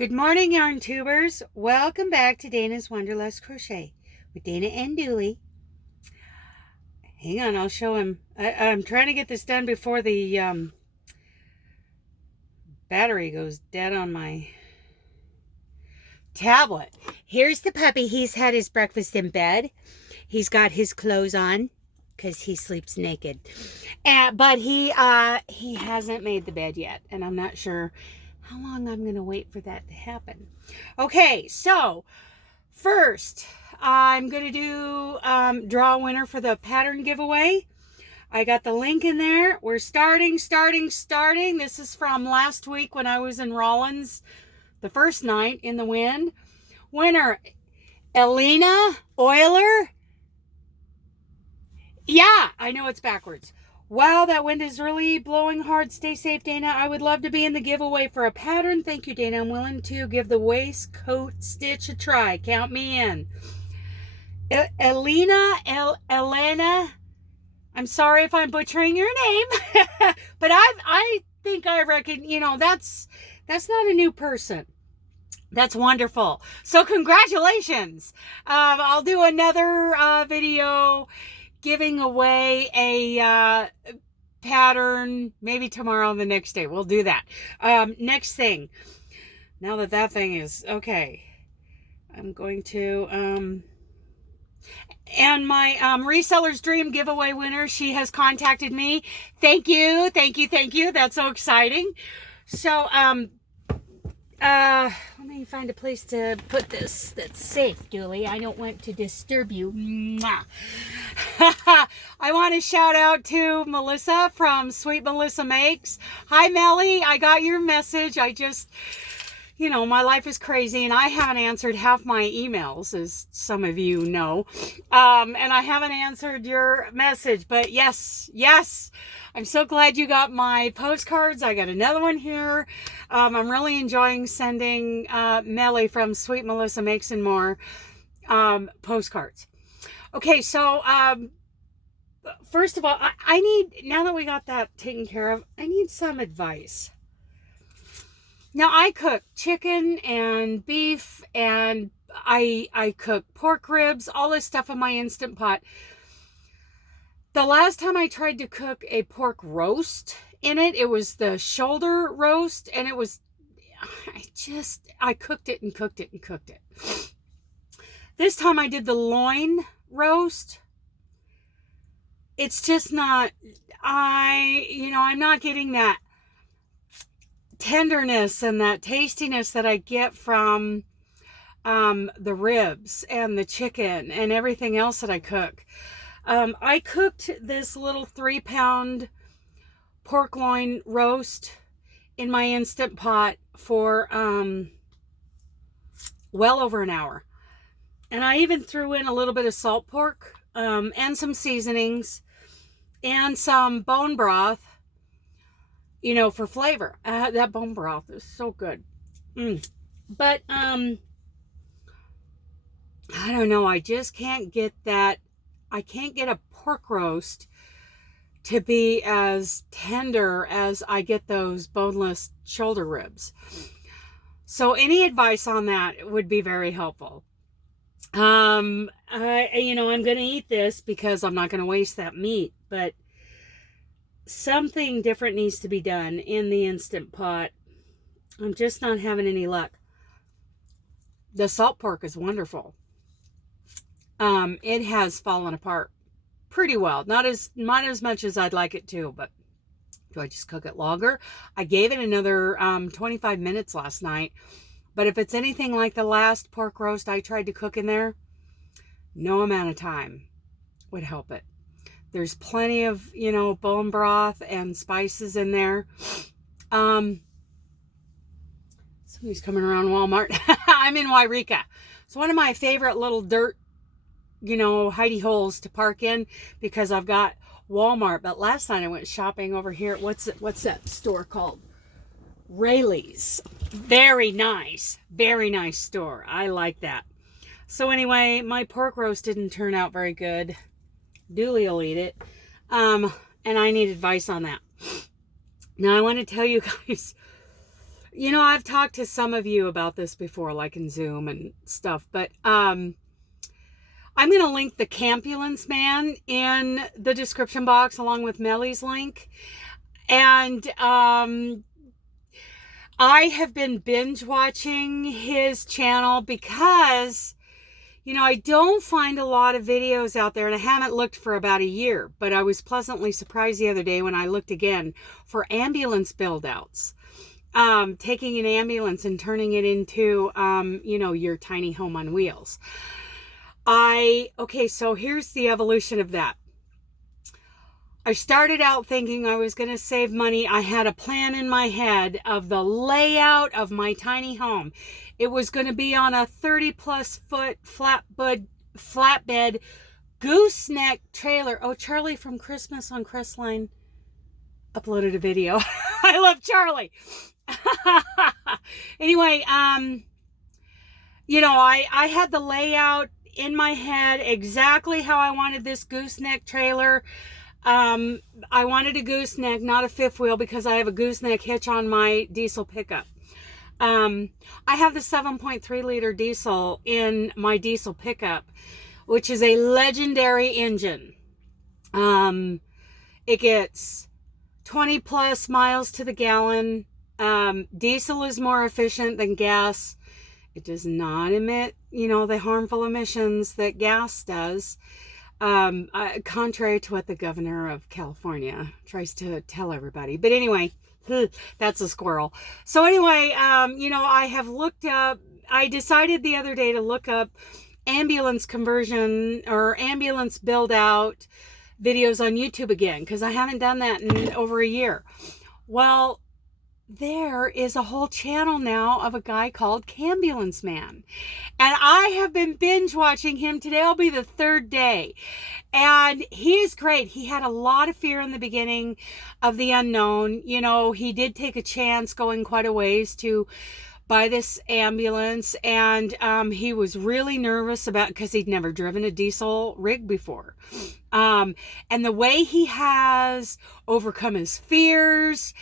Good morning, yarn tubers. Welcome back to Dana's Wanderlust Crochet with Dana and Dooley. Hang on, I'll show him. I'm trying to get this done before the battery goes dead on my tablet. Here's the puppy. He's had his breakfast in bed. He's got his clothes on because he sleeps naked. But he hasn't made the bed yet, and I'm not sure how long I'm going to wait for that to happen. Okay, so first, I'm going to do draw a winner for the pattern giveaway. I got the link in there. We're starting. This is from last week when I was in Rollins, the first night in the wind. Winner, Elena Euler. Yeah, I know it's backwards. Wow, that wind is really blowing hard. Stay safe, Dana. I would love to be in the giveaway for a pattern. Thank you, Dana. I'm willing to give the waistcoat stitch a try. Count me in. Elena, I'm sorry if I'm butchering your name, but I think I reckon, that's not a new person. That's wonderful. So congratulations. I'll do another video giving away a pattern maybe tomorrow or the next day. We'll do that. Next thing, now that thing is okay, I'm going to and my reseller's dream giveaway winner, she has contacted me. Thank you. That's so exciting. So let me find a place to put this that's safe, Dooley. I don't want to disturb you. Mwah. I want to shout out to Melisa from Sweet Melisa Makes. Hi, Melly. I got your message. I just, my life is crazy, and I haven't answered half my emails, as some of you know. And I haven't answered your message. But yes. I'm so glad you got my postcards. I got another one here. I'm really enjoying sending Melly from Sweet Melisa Makes and More postcards. Okay, so first of all, I need, now that we got that taken care of, I need some advice. Now, I cook chicken and beef, and I cook pork ribs, all this stuff in my Instant Pot. The last time I tried to cook a pork roast in it, it was the shoulder roast, and it was, I cooked it and cooked it and cooked it. This time I did the loin roast. It's just not, I'm not getting that tenderness and that tastiness that I get from the ribs and the chicken and everything else that I cook. I cooked this little 3-pound pork loin roast in my Instant Pot for well over an hour. And I even threw in a little bit of salt pork and some seasonings and some bone broth, for flavor. That bone broth is so good. But I don't know. I just can't get that. I can't get a pork roast to be as tender as I get those boneless shoulder ribs. So any advice on that would be very helpful. I'm going to eat this because I'm not going to waste that meat, but something different needs to be done in the Instant Pot. I'm just not having any luck. The salt pork is wonderful. It has fallen apart pretty well. Not as much as I'd like it to, but do I just cook it longer? I gave it another 25 minutes last night. But if it's anything like the last pork roast I tried to cook in there, no amount of time would help it. There's plenty of, bone broth and spices in there. Somebody's coming around Walmart. I'm in Wairika. It's one of my favorite little dirt, hidey holes to park in because I've got Walmart. But last night I went shopping over here. What's that store called? Rayleigh's. Very nice store. I like that. So anyway, my pork roast didn't turn out very good. Dooley will eat it. And I need advice on that. Now I want to tell you guys, You know, I've talked to some of you about this before, like in Zoom and stuff, but I'm going to link the Campulance Man in the description box along with Melly's link. And I have been binge watching his channel because, you know, I don't find a lot of videos out there, and I haven't looked for about a year, but I was pleasantly surprised the other day when I looked again for ambulance build-outs. Taking an ambulance and turning it into, you know, your tiny home on wheels. Okay, so here's the evolution of that. I started out thinking I was going to save money. I had a plan in my head of the layout of my tiny home. It was going to be on a 30+ foot flatbed gooseneck trailer. Oh, Charlie from Christmas on Crestline uploaded a video. I love Charlie. Anyway, you know, I had the layout in my head exactly how I wanted this gooseneck trailer. I wanted a gooseneck, not a fifth wheel, because I have a gooseneck hitch on my diesel pickup. I have the 7.3 liter diesel in my diesel pickup, which is a legendary engine. It gets 20+ miles to the gallon. Diesel is more efficient than gas. It does not emit, you know, the harmful emissions that gas does. Contrary to what the governor of California tries to tell everybody. But anyway, that's a squirrel. So anyway, you know, I decided the other day to look up ambulance conversion or ambulance build out videos on YouTube again, because I haven't done that in over a year. Well, there is a whole channel now of a guy called Campulance Man. And I have been binge watching him. Today will be the third day. And he is great. He had a lot of fear in the beginning of the unknown. You know, he did take a chance going quite a ways to buy this ambulance. And he was really nervous because he'd never driven a diesel rig before. And the way he has overcome his fears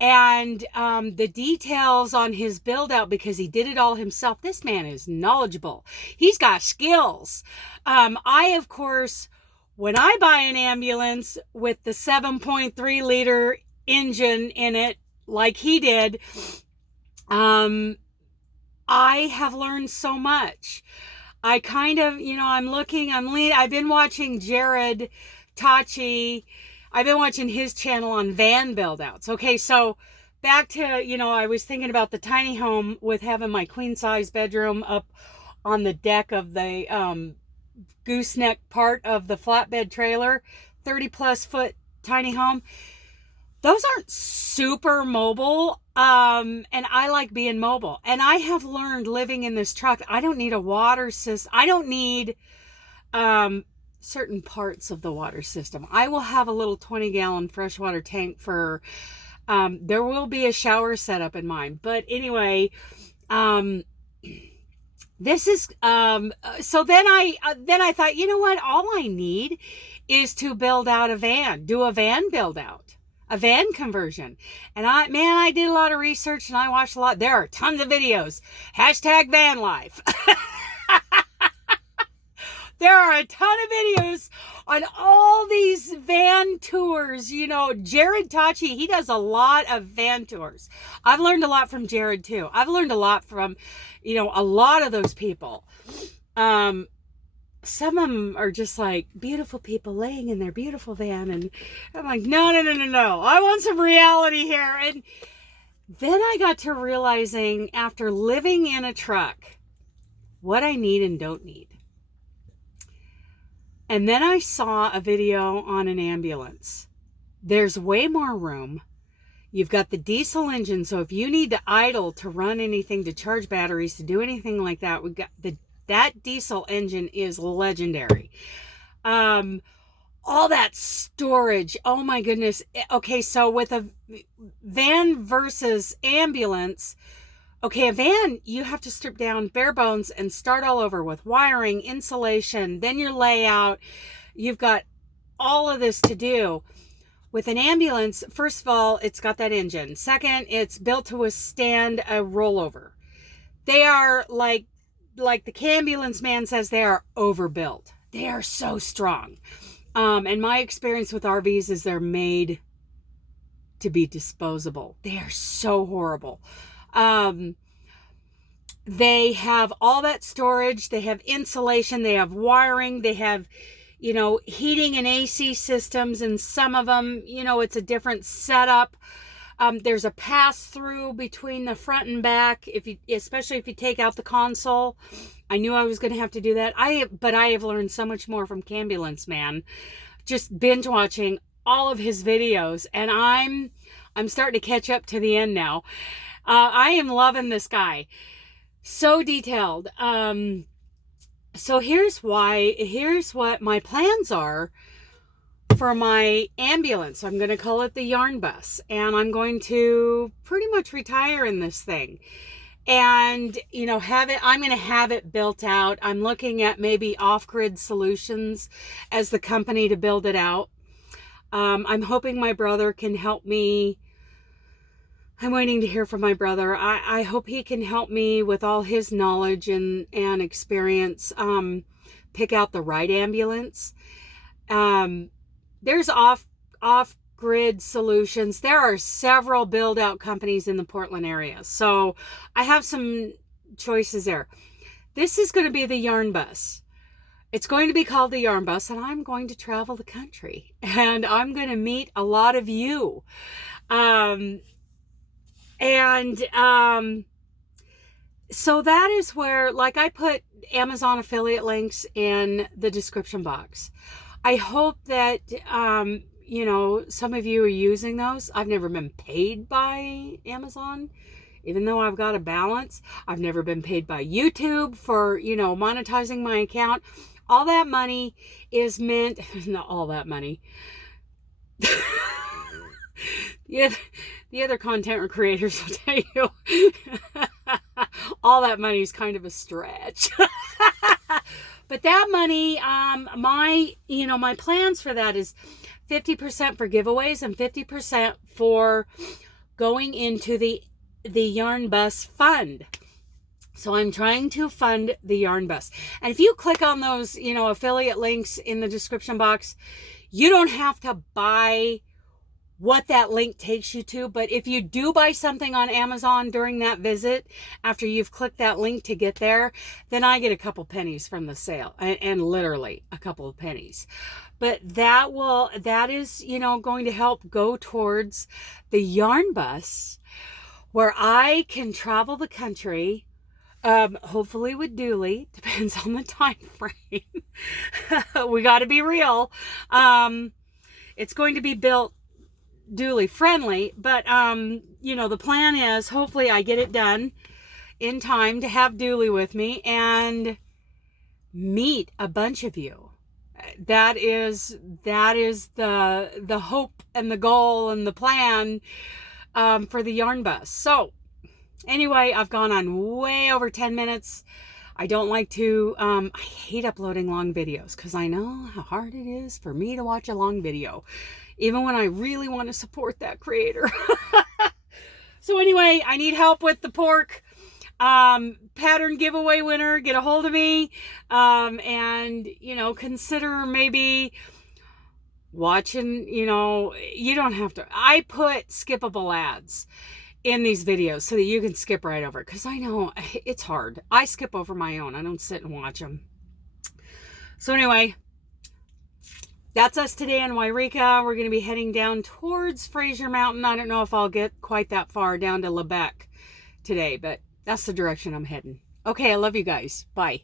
and the details on his build out, because he did it all himself. This man is knowledgeable. He's got skills. I, of course, when I buy an ambulance with the 7.3 liter engine in it, like he did, I have learned so much. I kind of, you know, I've been watching Jared Tachi. I've been watching his channel on van build outs. Okay, so back to, you know, I was thinking about the tiny home with having my queen size bedroom up on the deck of the gooseneck part of the flatbed trailer, 30+ foot tiny home. Those aren't super mobile. And I like being mobile. And I have learned living in this truck, I don't need a water system. I don't need certain parts of the water system. I will have a little 20-gallon freshwater tank for, there will be a shower set up in mine. But anyway, this is, so then I thought, you know what? All I need is to build out a van, do a van build out. A van conversion. And I did a lot of research and I watched a lot. There are tons of videos. Hashtag van life. There are a ton of videos on all these van tours. You know, Jared Tachi, he does a lot of van tours. I've learned a lot from Jared too. I've learned a lot from, you know, a lot of those people. Some of them are just like beautiful people laying in their beautiful van. And I'm like, no. I want some reality here. And then I got to realizing after living in a truck, what I need and don't need. And then I saw a video on an ambulance. There's way more room. You've got the diesel engine. So if you need to idle to run anything, to charge batteries, to do anything like that, we've got that diesel engine is legendary. All that storage. Oh my goodness. Okay, so with a van versus ambulance, okay, a van, you have to strip down bare bones and start all over with wiring, insulation, then your layout. You've got all of this to do. With an ambulance, first of all, it's got that engine. Second, it's built to withstand a rollover. They are like the Campulance Man says, they are overbuilt. They are so strong. And my experience with RVs is they're made to be disposable. They are so horrible. They have all that storage. They have insulation. They have wiring. They have, you know, heating and AC systems. And some of them, you know, it's a different setup. There's a pass-through between the front and back, especially if you take out the console. I knew I was going to have to do that. But I have learned so much more from Campulance Man, just binge watching all of his videos, and I'm starting to catch up to the end now. I am loving this guy. So detailed. So here's what my plans are for my ambulance. I'm going to call it the yarn bus, and I'm going to pretty much retire in this thing. And, you know, I'm going to have it built out. I'm looking at maybe Off-Grid Solutions as the company to build it out. I'm hoping my brother can help me. I'm waiting to hear from my brother. I hope he can help me with all his knowledge and experience, pick out the right ambulance. There's Off-Grid Solutions. There are several build-out companies in the Portland area. So I have some choices there. This is going to be the yarn bus. It's going to be called the yarn bus, and I'm going to travel the country. And I'm going to meet a lot of you. So that is where, like, I put Amazon affiliate links in the description box. I hope that, you know, some of you are using those. I've never been paid by Amazon, even though I've got a balance. I've never been paid by YouTube for, you know, monetizing my account. All that money is meant, not all that money. The other content creators will tell you all that money is kind of a stretch. But that money, my plans for that is 50% for giveaways and 50% for going into the Yarn Bus Fund. So I'm trying to fund the Yarn Bus. And if you click on those, you know, affiliate links in the description box, you don't have to buy what that link takes you to. But if you do buy something on Amazon during that visit, after you've clicked that link to get there, then I get a couple pennies from the sale, and literally a couple of pennies. But that is, you know, going to help go towards the Yarn Bus, where I can travel the country, hopefully with Dooley, depends on the time frame. We got to be real. It's going to be built Dooley friendly, but you know, the plan is hopefully I get it done in time to have Dooley with me and meet a bunch of you. That is the hope and the goal and the plan for the Yarn Bus. So anyway, I've gone on way over 10 minutes. I don't like to, I hate uploading long videos because I know how hard it is for me to watch a long video, even when I really want to support that creator. So anyway, I need help with the pork. Pattern giveaway winner, get a hold of me. And, you know, consider maybe watching, you know, you don't have to. I put skippable ads in these videos so that you can skip right over it, because I know it's hard. I skip over my own. I don't sit and watch them. So anyway, that's us today in Wairika. We're going to be heading down towards Fraser Mountain. I don't know if I'll get quite that far down to Lebec today, but that's the direction I'm heading. Okay, I love you guys. Bye.